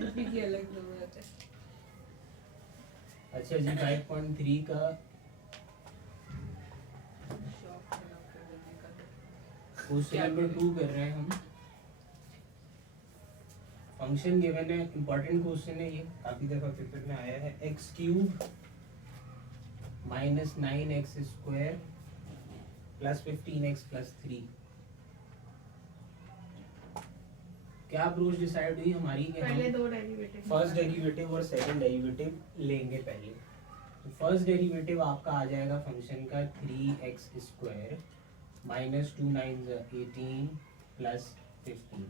NP की अलग जरूरत है। अच्छा जी 5.3 का क्वेश्चन नंबर 2 कर रहे हैं हम। फंक्शन गिवन है, इंपॉर्टेंट क्वेश्चन है ये, काफी दफा पेपर में आया है। X cube minus 9x square plus 15x plus 3। क्या अप्रोच डिसाइड हुई हमारी कि पहले हम दो डेरिवेटिव फर्स्ट डेरिवेटिव और सेकंड डेरिवेटिव लेंगे पहले। तो फर्स्ट डेरिवेटिव आपका आ जाएगा फंक्शन का 3x स्क्वायर माइनस 2 9 18 प्लस 15,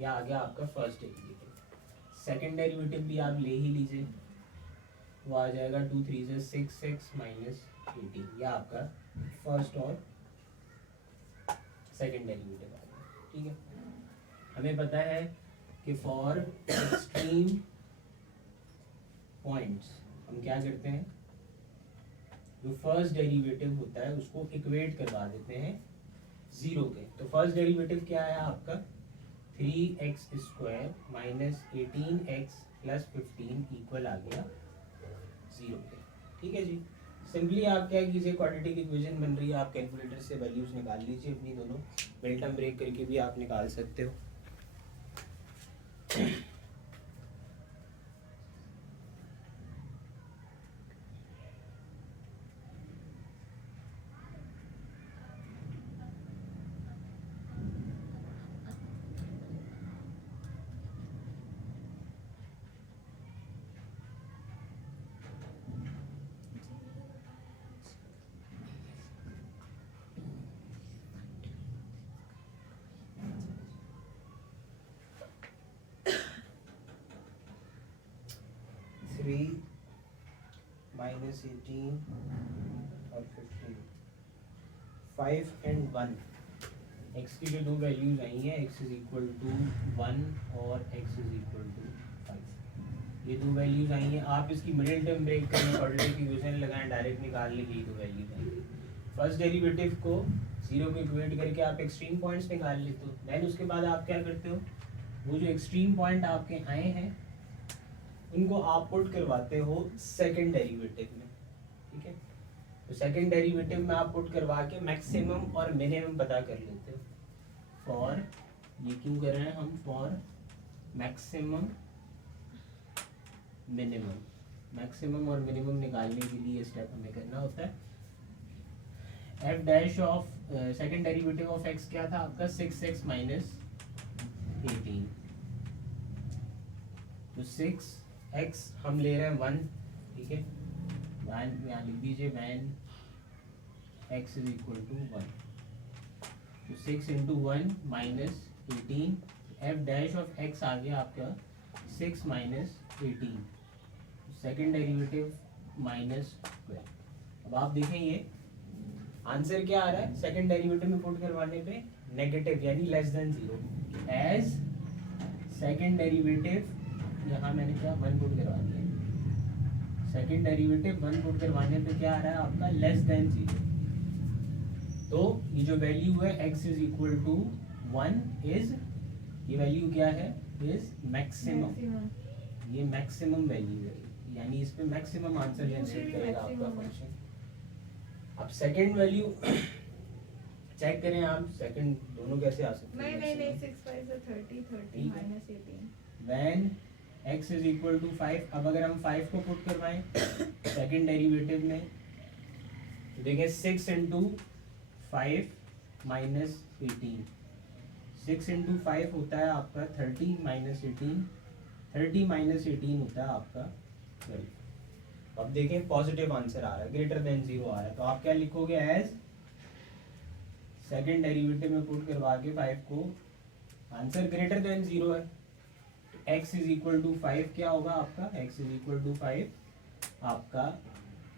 यह आ गया आपका फर्स्ट डेरिवेटिव। सेकंड डेरिवेटिव भी आप ले ही लीजिए, वो आ जाएगा 2 3 6x माइनस 18, यह आपका फर्स्ट और सेकंड डेरिवेटिव आ गया। ठीक है, हमें पता है कि फॉर एक्सट्रीम पॉइंट्स हम क्या करते हैं, जो फर्स्ट डेरिवेटिव होता है उसको इक्वेट करवा देते हैं जीरो के। तो फर्स्ट डेरिवेटिव क्या आया आपका 3x square minus 18x plus 15 equal आ गया जीरो के। ठीक है जी, सिंपली आप क्या कीजिए, क्वाड्रेटिक इक्वेशन बन रही है, आप कैलकुलेटर से वैल्यूज निकाल लीजिए अपनी दोनों, मिल्टन ब्रेक करके भी आप निकाल सकते हो। 3 माइनस 18 और 15, 5 एंड 1, x की जो दो वैल्यूज आई हैं x इज इक्वल टू 1 और x इज इक्वल टू 5, ये दो वैल्यूज आई हैं। आप इसकी मिडिल टर्म ब्रेक करें, क्वाड्रेटिक इक्वेशन लगाएं, डायरेक्ट निकाल लेंगे, ये दो वैल्यूज आएंगी। फर्स्ट डेरिवेटिव को जीरो को इक्वेट करके आप एक्सट्रीम पॉइंट्स निकाल लेते हो, देन उसके बाद आप क्या करते हो, वो जो एक्सट्रीम पॉइंट आपके आए हैं उनको आप पुट करवाते हो सेकंड डेरिवेटिव में। ठीक है, तो सेकंड डेरिवेटिव में आप पुट करवा के मैक्सिमम और मिनिमम पता कर लेते हो। फॉर, ये क्यों कर रहे हैं हम, फॉर मैक्सिमम मिनिमम, मैक्सिमम और मिनिमम निकालने के लिए स्टेप हमें करना होता है। F dash of second derivative of x क्या था आपका 6x माइनस 18, तो 6x हम ले रहे हैं 1, ठीक है, 1 यहाँ लिख दीजिए, when x is equal to 1, तो 6 into 1 minus 18, F dash of x आ गया आपका 6 माइनस 18, सेकेंड डेरिवेटिव माइनस 12। अब आप देखें ये आंसर क्या आ रहा है, सेकेंड डेरिवेटिव में पुट करवाने पे नेगेटिव यानी less than zero, as second derivative यहाँ मैंने क्या 1 पुट करवा दिया, सेकेंड डेरिवेटिव 1 पुट करवाने पे क्या आ रहा है आपका लेस देन जीरो। तो ये जो वैल्यू है x is equal to 1 is, ये वैल्यू क्या है, इज मैक्सिमम, ये मैक्सिमम वैल्यू है, यानी इस पे मैक्सिमम आंसर जनरेट करेगा आपका फंक्शन। अब सेकंड वैल्यू चेक करें आप, सेकंड दोनों कैसे आ सकते हैं, नहीं 6 5 30 30 minus 18 when x is equal to 5। अब अगर हम 5 को पुट करवाएं सेकंड डेरिवेटिव में, तो देखिए 6 इंटू 5 माइनस 18, 6 इंटू 5 होता है आपका 30 माइनस 18, 30 माइनस 18 होता है आपका 12। अब देखें पॉजिटिव आंसर आ रहा है, ग्रेटर देन जीरो आ रहा है, तो आप क्या लिखोगे, एज सेकेंड डेरिवेटिव में पुट करवा के 5 को, आंसर ग्रेटर देन जीरो है, x इज इक्वल टू 5 क्या होगा आपका, x इज इक्वल टू 5 आपका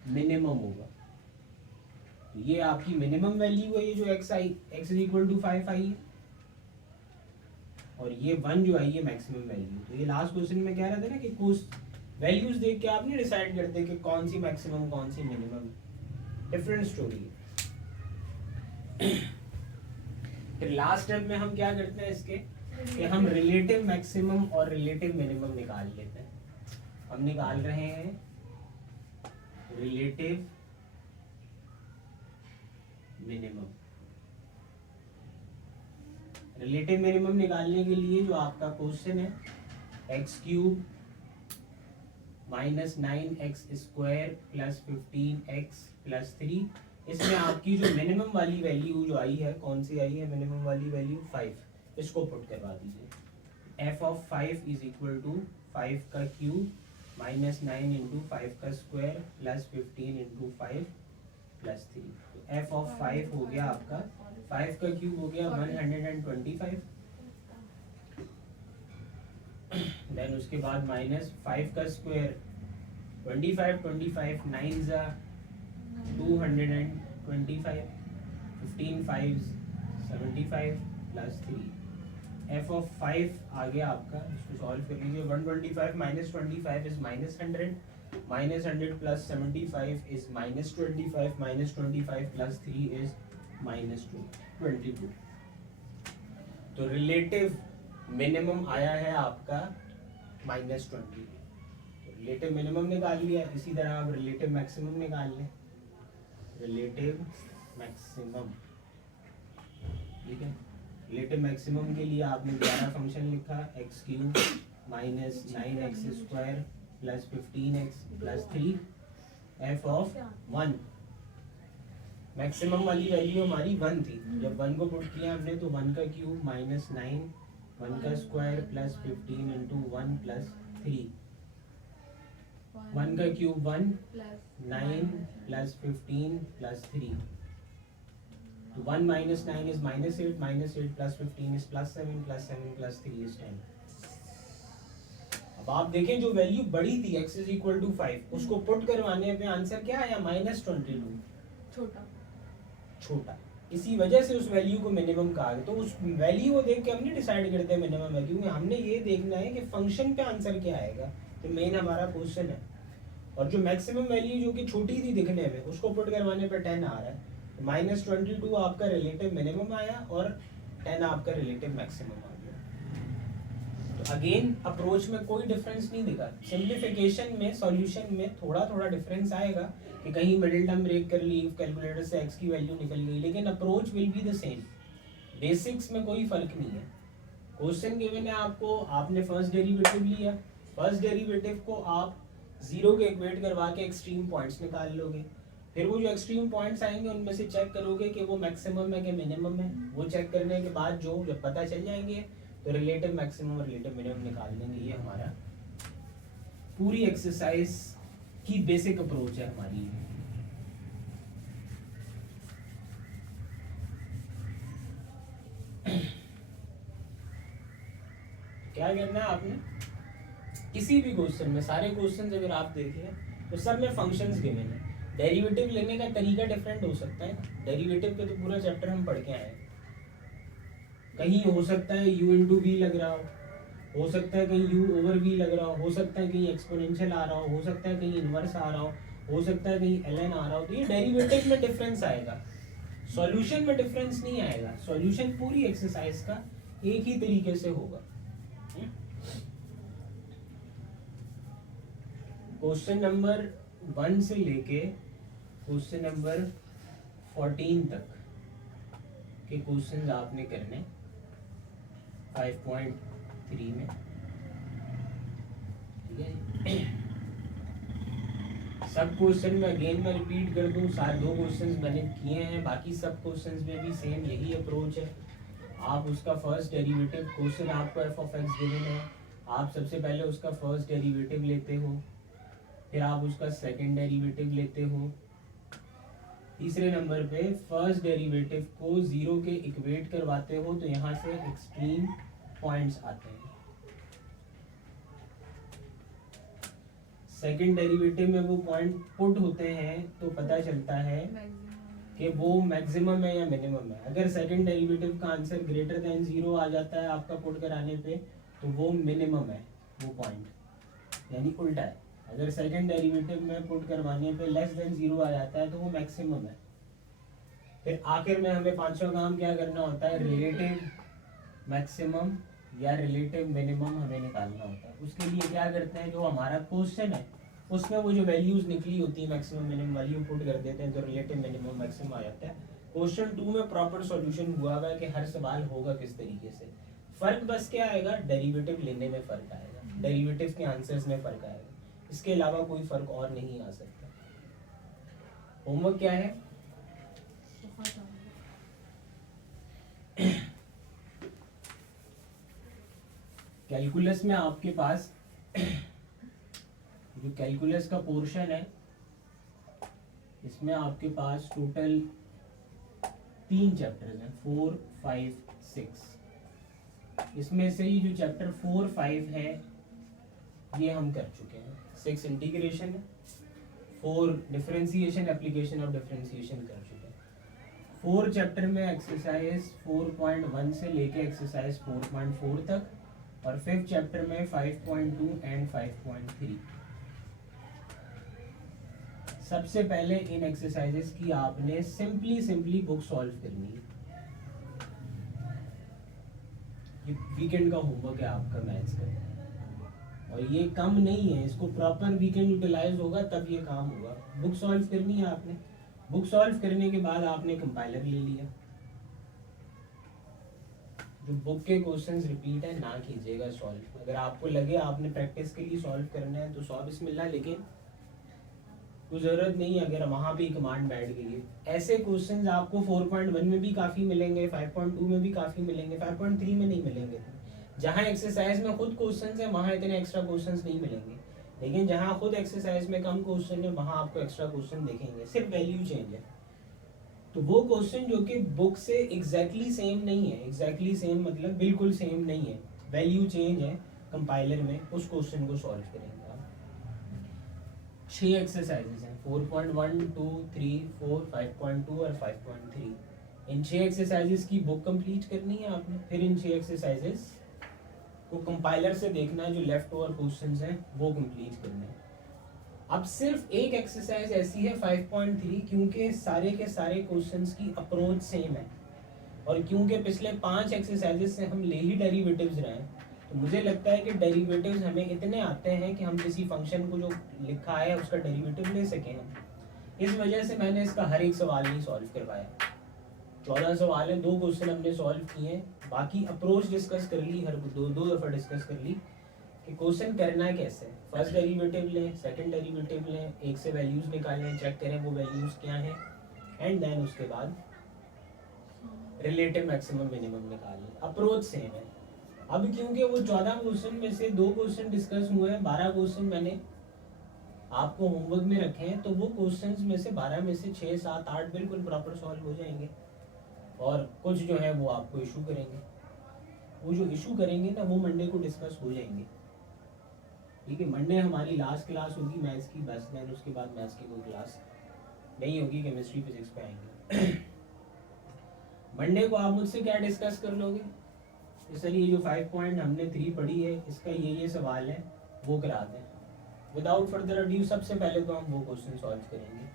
मिनिमम होगा। तो ये आपकी मिनिमम वैल्यू है, ये जो x आई, x इज इक्वल टू 5 आई है, और ये 1 जो आई है मैक्सिमम वैल्यू। तो ये लास्ट क्वेश्चन में कह रहे थे ना कि कुछ वैल्यूज देख के आप नहीं डिसाइड करते कि कौन सी मैक्सिमम कौन सी मिनिमम, डिफरेंट स्टोरी है। फिर लास्ट स्टेप में हम क्या करते हैं, इसके कि हम रिलेटिव मैक्सिमम और रिलेटिव मिनिमम निकाल लेते हैं। हम निकाल रहे हैं रिलेटिव मिनिमम। रिलेटिव मिनिमम निकालने के लिए जो आपका क्वेश्चन है x cube minus 9x square plus 15x plus 3, इसमें आपकी जो मिनिमम वाली वैल्यू जो आई है, कौन सी आई है मिनिमम वाली वैल्यू 5, इसको पुट करवा दीजिए। f of 5 is equal to 5 का क्यूब माइनस 9 इंटू 5 का स्क्वायर प्लस 15 इंटू 5 प्लस 3। तो f ऑफ 5 हो गया आपका, 5 का क्यूब हो गया 125, देन उसके बाद माइनस 5 का स्क्वायर 25 25 9 जा 225, 15 5 75 प्लस 3। f ऑफ 5 आ गया आपका, इसको सॉल्व कर लीजिए। 125 minus 25 is minus 100, minus 100 plus 75 is minus 25, minus 25 plus 3 is minus 22। तो रिलेटिव मिनिमम आया है आपका माइनस 20। तो रिलेटिव मिनिमम निकाल लिया, इसी तरह आप रिलेटिव मैक्सिमम निकाल लें। रिलेटिव मैक्सिमम, ठीक है। रिलेटिव मैक्सिमम के लिए आपने 11 फंक्शन लिखा, x cube minus 9x square plus 15x plus 3 f of 1। Maximum वाली वैल्यू हमारी 1 थी, जब 1 को पुट किया हमने तो 1 का क्यूब माइनस 9, 1 का स्क्वायर प्लस 15 इंटू 1 प्लस 3, 1 का क्यूब 1, 9 प्लस 15 प्लस 3, तो 1 minus 9 is minus 8, minus 8 plus 15 is plus 7, plus 7 plus 3 is 10। अब आप देखें जो वैल्यू बड़ी थी x इज इक्वल टू 5, उसको पुट करवाने पे आंसर क्या आया माइनस 22, छोटा। इसी वजह से उस वैल्यू को मिनिमम कहा गया। तो उस वैल्यू को देख के हमने डिसाइड करते हैं मिनिमम है, क्योंकि हमने ये देखना है कि फंक्शन पे आंसर क्या आएगा, तो मेन हमारा क्वेश्चन है। और जो मैक्सिमम वैल्यू जो कि छोटी थी दिखने में, उसको पुट करवाने पे 10 आ रहा है, तो माइनस 22 आपका रिलेटिव मिनिमम आया और 10 आपका रिलेटिव मैक्सिमम आ गया। तो अगेन अप्रोच में कोई डिफरेंस नहीं दिखा, सिंप्लीफिकेशन में सॉल्यूशन में थोड़ा थोड़ा डिफरेंस आएगा कि कहीं मिडिल टर्म ब्रेक कर ली, कैलकुलेटर से x की वैल्यू निकल गई, लेकिन approach will be the same. Basics में कोई फर्क नहीं है। क्वेश्चन गिवन है आपको, आपने फर्स्ट डेरिवेटिव लिया, फर्स्ट डेरिवेटिव को आप जीरो के इक्वेट करवा के एक्सट्रीम पॉइंट्स निकाल लोगे, फिर वो जो एक्सट्रीम पॉइंट्स आएंगे उनमें से चेक करोगे कि वो मैक्सिमम है कि मिनिमम है। वो चेक करने के बाद जो जब पता चल जाएंगे तो रिलेटिव मैक्सिमम और रिलेटिव मिनिमम निकाल देंगे। ये हमारा पूरी एक्सरसाइज की बेसिक अप्रोच है हमारी। क्या करना है आपने, किसी भी क्वेश्चन में, सारे क्वेश्चन अगर आप देखें तो सब में फंक्शंस गिवन है। डेरिवेटिव लेने का तरीका डिफरेंट हो सकता है, डेरिवेटिव पे तो पूरा चैप्टर हम पढ़ के आए। कहीं हो सकता है u इंटू वी लग रहा हो सकता है कहीं u ओवर v लग रहा हो सकता है कहीं एक्सपोनेंशियल आ रहा हो सकता है कहीं इनवर्स आ रहा हो सकता है कहीं ln आ रहा हो। तो ये डेरिवेटिव में डिफरेंस आएगा, सॉल्यूशन में डिफरेंस नहीं आएगा। सॉल्यूशन पूरी एक्सरसाइज का एक ही तरीके से होगा। क्वेश्चन नंबर 1 से लेके क्वेश्चन नंबर 14 तक के क्वेश्चंस आपने करने 5.3 में, ठीक है। सब क्वेश्चन में अगेन मैं रिपीट कर दूं, सारे 2 क्वेश्चंस मैंने किए हैं, बाकी सब क्वेश्चंस में भी सेम यही अप्रोच है। आप उसका फर्स्ट डेरिवेटिव, क्वेश्चन आपको एफ ऑफ एक्स गिवन है, आप सबसे पहले उसका फर्स्ट डेरिवेटिव लेते हो, फिर आप उसका सेकंड डेरिवेटिव लेते हो, तीसरे नंबर पे फर्स्ट डेरिवेटिव को जीरो के इक्वेट करवाते हो, तो यहाँ से एक्सट्रीम पॉइंट्स आते हैं। सेकंड डेरिवेटिव में वो पॉइंट पुट होते हैं तो पता चलता है कि वो मैक्सिमम है या मिनिमम है। अगर सेकंड डेरिवेटिव का आंसर ग्रेटर देन 0 आ जाता है आपका पुट कराने पे, तो वो मिनिमम है वो पॉइंट, यानी उल्टा है। अगर सेकंड डेरिवेटिव में पुट करवाने पे लेस देन 0 आ जाता है तो वो मैक्सिमम है। फिर आखिर में हमें 5वां काम क्या करना होता है, रिलेटिव मैक्सिमम या रिलेटिव मिनिमम हमें निकालना होता है। उसके लिए क्या करते हैं, जो हमारा क्वेश्चन है उसमें वो जो वैल्यूज निकली होती है मैक्सिमम मिनिमम वैल्यू पुट कर देते हैं तो रिलेटिव मिनिमम मैक्सिमम आ जाता है। क्वेश्चन 2 में प्रॉपर सॉल्यूशन हुआ हुआ है कि हर सवाल होगा किस तरीके से। फर्क बस क्या आएगा, डेरिवेटिव लेने में फर्क आएगा, डेरिवेटिव के आंसर्स में फर्क आएगा, इसके अलावा कोई फर्क और नहीं आ सकता। होमवर्क क्या है, कैलकुलस में आपके पास जो कैलकुलस का पोर्शन है इसमें आपके पास टोटल 3 चैप्टर्स हैं, 4, 5, 6। इसमें से ही जो चैप्टर 4, 5 है ये हम कर चुके हैं। 6 इंटीग्रेशन है, 4 डिफरेंशिएशन एप्लीकेशन ऑफ डिफरेंशिएशन कर चुके हैं। 4 चैप्टर में एक्सरसाइज 4.1 से लेके एक्सरसाइज 4.4 तक, और 5th चैप्टर में 5.2 एंड 5.3। सबसे पहले इन एक्सरसाइजेस की आपने सिंपली बुक सॉल्व करनी है। ये वीकेंड का होमवर्क है आपका मैथ्स का, और ये कम नहीं है, इसको प्रॉपर वीकेंड यूटिलाइज होगा तब ये काम होगा। बुक सॉल्व करनी है आपने, बुक सॉल्व करने के बाद आपने कंपाइलर ले लिया। जो बुक के क्वेश्चंस रिपीट है ना कीजिएगा सॉल्व। अगर आपको लगे आपने प्रैक्टिस के लिए सॉल्व करना है तो 100 बिस्मिल्लाह, लेकिन कोई ज़रूरत नहीं है अगर वहाँ पे कमांड बैठ गई है। ऐसे क्वेश्चंस आपको 4.1 में भी काफ़ी मिलेंगे, 5.2 में भी काफ़ी मिलेंगे, 5.3 में नहीं मिलेंगे। जहाँ एक्सरसाइज में खुद क्वेश्चंस है वहाँ इतने एक्स्ट्रा क्वेश्चंस नहीं मिलेंगे, लेकिन जहाँ खुद एक्सरसाइज में कम क्वेश्चन है वहाँ आपको एक्स्ट्रा क्वेश्चन देखेंगे, सिर्फ वैल्यू चेंज है। तो वो क्वेश्चन जो कि बुक से एग्जैक्टली सेम नहीं है, एग्जैक्टली सेम मतलब बिल्कुल सेम नहीं है, वैल्यू चेंज है कंपाइलर में, उस क्वेश्चन को सॉल्व करेंगे आप। 6 एक्सरसाइजेस हैं, 4.1, 2, 3, 4, 5.2 और 5.3। इन 6 एक्सरसाइजेस की बुक कंप्लीट करनी है आपने, फिर इन 6 एक्सरसाइजेस को कंपाइलर से देखना है, जो लेफ्ट ओवर क्वेश्चंस हैं वो कंप्लीट करने हैं। अब सिर्फ एक एक्सरसाइज ऐसी है 5.3, क्योंकि सारे के सारे क्वेश्चंस की अप्रोच सेम है, और क्योंकि पिछले 5 एक्सरसाइजेस से हम ले ही डेरिवेटिव्स रहे हैं, तो मुझे लगता है कि डेरिवेटिव्स हमें इतने आते हैं कि हम किसी फंक्शन को जो लिखा है उसका डेरिवेटिव ले सकें हम। इस वजह से मैंने इसका हर एक सवाल नहीं सॉल्व करवाया। 14 सवाल है, 2 क्वेश्चन हमने सॉल्व किए हैं, बाकी अप्रोच डिस्कस कर ली, हर दो दफ़ा डिस्कस कर ली कि क्वेश्चन करना है कैसे। फर्स्ट डेरिवेटिव लें, सेकंड डेरिवेटिव लें, एक से वैल्यूज निकालें, चेक करें वो वैल्यूज क्या हैं, एंड देन उसके बाद रिलेटिव मैक्सिमम मिनिमम निकालें। अप्रोच सेम है। अब क्योंकि वो 14 क्वेश्चन में से 2 क्वेश्चन डिस्कस हुए हैं, 12 क्वेश्चन मैंने आपको होमवर्क में रखे हैं, तो वो क्वेश्चंस में से 12 में से 6, 7, 8 बिल्कुल प्रॉपर सॉल्व हो जाएंगे, और कुछ जो है वो आपको इशू करेंगे। वो जो इशू करेंगे ना वो मंडे को डिस्कस हो जाएंगे, ठीक है। मंडे हमारी लास्ट क्लास होगी मैथ्स की, बस देन उसके बाद मैथ्स की कोई क्लास नहीं होगी, केमिस्ट्री फिजिक्स पे आएंगे। मंडे को आप मुझसे क्या डिस्कस कर लोगे, सर ये जो 5.3 पढ़ी है इसका ये सवाल है वो करा दें। विदाउट फर्दर अड्यू सबसे पहले तो हम वो क्वेश्चन सॉल्व करेंगे,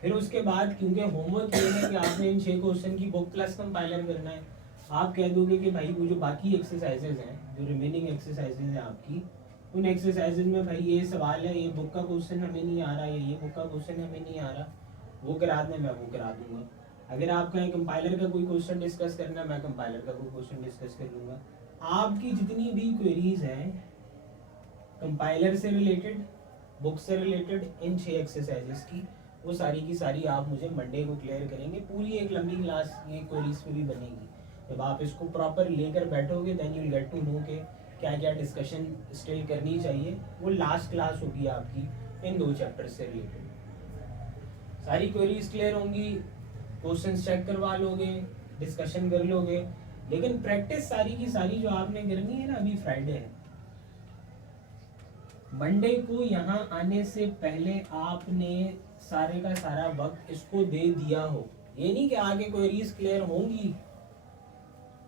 फिर उसके बाद क्योंकि होमवर्क ये है कि आपने इन 6 क्वेश्चन की बुक प्लस कंपाइलर करना है, आप कह दोगे कि भाई वो जो बाकी एक्सरसाइजेज हैं, जो रिमेनिंग एक्सरसाइजेज हैं आपकी, उन एक्सरसाइजेज में भाई ये सवाल है, ये बुक का क्वेश्चन हमें नहीं आ रहा, ये बुक का क्वेश्चन हमें नहीं आ रहा, वो करा दें, मैं वो करा दूंगा। अगर आपका कंपाइलर का कोई क्वेश्चन डिस्कस करना, मैं कंपाइलर का कोई क्वेश्चन डिस्कस कर लूँगा। आपकी जितनी भी क्वेरीज हैं कंपाइलर से रिलेटेड, बुक से रिलेटेड, इन 6 एक्सरसाइजेस की, वो सारी की सारी आप मुझे मंडे को क्लियर करेंगे। पूरी एक लंबी क्लास ये क्वेरीज पे भी बनेगी। जब आप इसको प्रॉपर लेकर बैठोगे then you will get to know के क्या क्या डिस्कशन स्टिल करनी चाहिए। वो लास्ट क्लास होगी आपकी इन 2 चैप्टर से रिलेटेड। सारी क्वेरीज क्लियर होंगी, क्वेश्चंस चेक करवा लोगे, डिस्कशन कर लोगे, लेकिन प्रैक्टिस सारी की सारी जो आपने करनी है ना, अभी फ्राइडे है, मंडे को यहाँ आने से पहले आपने सारे का सारा वक्त इसको दे दिया हो। ये नहीं कि आगे क्वेरीज क्लियर होंगी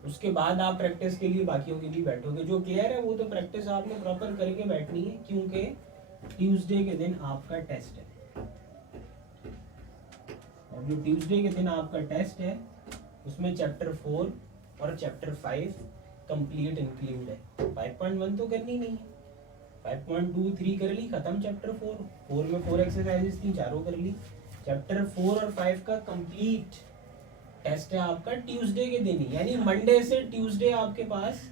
उसके बाद आप प्रैक्टिस के लिए बाकियों के लिए बैठोगे। जो क्लियर है वो तो प्रैक्टिस आपने प्रॉपर करके बैठनी है, क्योंकि ट्यूसडे के दिन आपका टेस्ट है, और जो ट्यूसडे के दिन आपका टेस्ट है उसमें चैप्टर 4 और चैप्टर 5 कंप्लीट इंक्लूड है, 5.1 तो करनी नहीं है, 5.2 3 कर ली, खत्म चैप्टर 4 में 4 एक्सरसाइजेस थी, चारों कर ली। चैप्टर 4 और 5 का कंप्लीट टेस्ट है आपका ट्यूसडे के दिन ही, यानी मंडे से ट्यूसडे आपके पास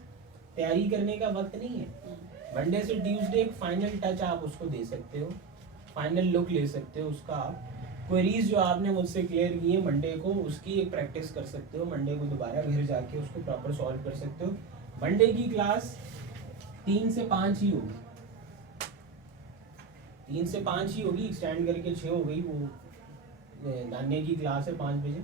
तैयारी करने का वक्त नहीं है। मंडे से ट्यूसडे एक फाइनल टच आप उसको दे सकते हो, फाइनल लुक ले सकते हो उसका। आप क्वेरीज जो आपने मुझसे क्लियर की है मंडे को, उसकी एक प्रैक्टिस कर सकते हो, मंडे को दोबारा घर जाके उसको प्रॉपर सॉल्व कर सकते हो। मंडे की क्लास 3 से 5 ही होगी, 3 से 5 ही होगी, एक्सटेंड करके 6 हो गई, वो दान्य की क्लास है 5 बजे,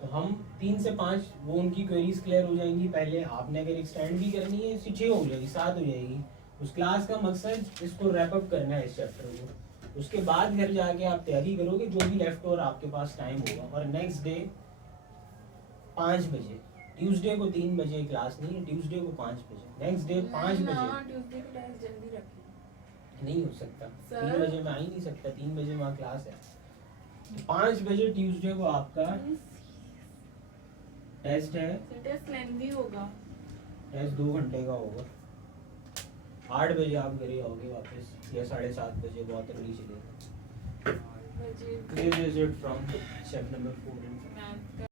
तो हम 3 से 5 वो उनकी क्वेरीज क्लियर हो जाएंगी। पहले आपने अगर एक्सटेंड भी करनी है इससे 6 हो जाएगी, 7 हो जाएगी। उस क्लास का मकसद इसको रैप अप करना है इस चैप्टर को, उसके बाद घर जाके आप तैयारी करोगे जो भी लेफ्ट ओवर आपके पास टाइम होगा। और नेक्स्ट डे 5 बजे, ट्यूसडे को 3 बजे क्लास नहीं है, ट्यूसडे को 5 बजे, नेक्स्ट डे 5 बजे। ट्यूसडे की टेस्ट जल्दी रखें। नहीं हो सकता, सर? 3 बजे में आ ही नहीं सकता, 3 बजे वहाँ क्लास है। 5 बजे ट्यूसडे को आपका टेस्ट है, टेस्ट लेंथी होगा। टेस्ट 2 घंटे का होगा। 8 बजे आप घर आओगे वापस, या 7:30 बजे, बहुत अर्ली चलेगा। बजे This is it from chapter number 4 and 5. Math